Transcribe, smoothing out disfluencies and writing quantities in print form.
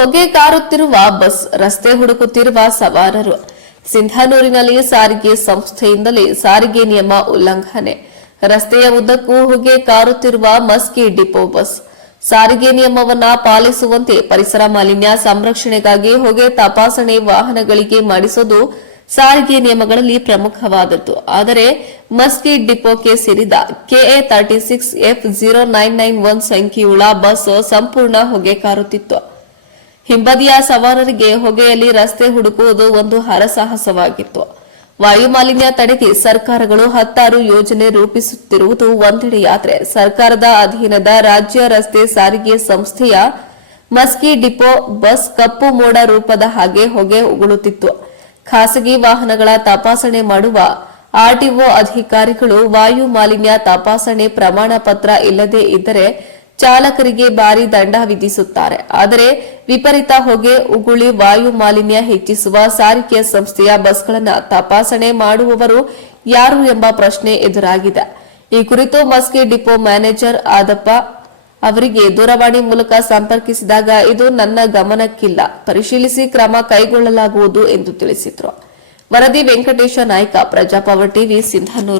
ಹೊಗೆ ಕಾರುತ್ತಿರುವ ಬಸ್, ರಸ್ತೆ ಹುಡುಕುತ್ತಿರುವ ಸವಾರರು. ಸಿಂಧನೂರಿನಲ್ಲಿ ಸಾರಿಗೆ ಸಂಸ್ಥೆಯಿಂದಲೇ ಸಾರಿಗೆ ನಿಯಮ ಉಲ್ಲಂಘನೆ. ರಸ್ತೆಯ ಉದ್ದಕ್ಕೂ ಹೊಗೆ ಕಾರುತ್ತಿರುವ ಮಸ್ಕಿ ಡಿಪೋ ಬಸ್. ಸಾರಿಗೆ ನಿಯಮವನ್ನ ಪಾಲಿಸುವಂತೆ ಪರಿಸರ ಮಾಲಿನ್ಯ ಸಂರಕ್ಷಣೆಗಾಗಿ ಹೊಗೆ ತಪಾಸಣೆ ವಾಹನಗಳಿಗೆ ಮಾಡಿಸುವುದು ಸಾರಿಗೆ ನಿಯಮಗಳಲ್ಲಿ ಪ್ರಮುಖವಾದದ್ದು. ಆದರೆ ಮಸ್ಕಿ ಡಿಪೋಕ್ಕೆ ಸೇರಿದ KA 36F0991 ಸಂಖ್ಯೆಯುಳ್ಳ ಬಸ್ ಸಂಪೂರ್ಣ ಹೊಗೆ ಕಾರುತ್ತಿತ್ತು. ಹಿಂಬದಿಯ ಸವಾರರಿಗೆ ಹೊಗೆಯಲ್ಲಿ ರಸ್ತೆ ಹುಡುಕುವುದು ಒಂದು ಹರಸಾಹಸವಾಗಿತ್ತು. ವಾಯು ಮಾಲಿನ್ಯ ತಡೆಗೆ ಸರ್ಕಾರಗಳು ಹತ್ತಾರು ಯೋಜನೆ ರೂಪಿಸುತ್ತಿರುವುದು ಒಂದೆಡೆಯಾದರೆ, ಸರ್ಕಾರದ ಅಧೀನದ ರಾಜ್ಯ ರಸ್ತೆ ಸಾರಿಗೆ ಸಂಸ್ಥೆಯ ಮಸ್ಕಿ ಡಿಪೋ ಬಸ್ ಕಪ್ಪು ಮೋಡ ರೂಪದ ಹಾಗೆ ಹೊಗೆ ಉಗುಳುತ್ತಿತ್ತು. ಖಾಸಗಿ ವಾಹನಗಳ ತಪಾಸಣೆ ಮಾಡುವ RTO ಅಧಿಕಾರಿಗಳು ವಾಯು ಮಾಲಿನ್ಯ ತಪಾಸಣೆ ಪ್ರಮಾಣ ಪತ್ರ ಇಲ್ಲದೇ ಇದ್ದರೆ ಚಾಲಕರಿಗೆ ಭಾರಿ ದಂಡ ವಿಧಿಸುತ್ತಾರೆ. ಆದರೆ ವಿಪರೀತ ಹೊಗೆ ಉಗುಳಿ ವಾಯು ಮಾಲಿನ್ಯ ಹೆಚ್ಚಿಸುವ ಸಾರಿಗೆ ಸಂಸ್ಥೆಯ ಬಸ್ಗಳನ್ನು ತಪಾಸಣೆ ಮಾಡುವವರು ಯಾರು ಎಂಬ ಪ್ರಶ್ನೆ ಎದುರಾಗಿದೆ. ಈ ಕುರಿತು ಮಸ್ಕಿ ಡಿಪೋ ಮ್ಯಾನೇಜರ್ ಆದಪ್ಪ ಅವರಿಗೆ ದೂರವಾಣಿ ಮೂಲಕ ಸಂಪರ್ಕಿಸಿದಾಗ ಇದು ನನ್ನ ಗಮನಕ್ಕಿಲ್ಲ, ಪರಿಶೀಲಿಸಿ ಕ್ರಮ ಕೈಗೊಳ್ಳಲಾಗುವುದು ಎಂದು ತಿಳಿಸಿದರು. ವರದಿ ವೆಂಕಟೇಶ ನಾಯ್ಕ, ಪ್ರಜಾಪವರ್ ಟಿವಿ, ಸಿಂಧನೂರು.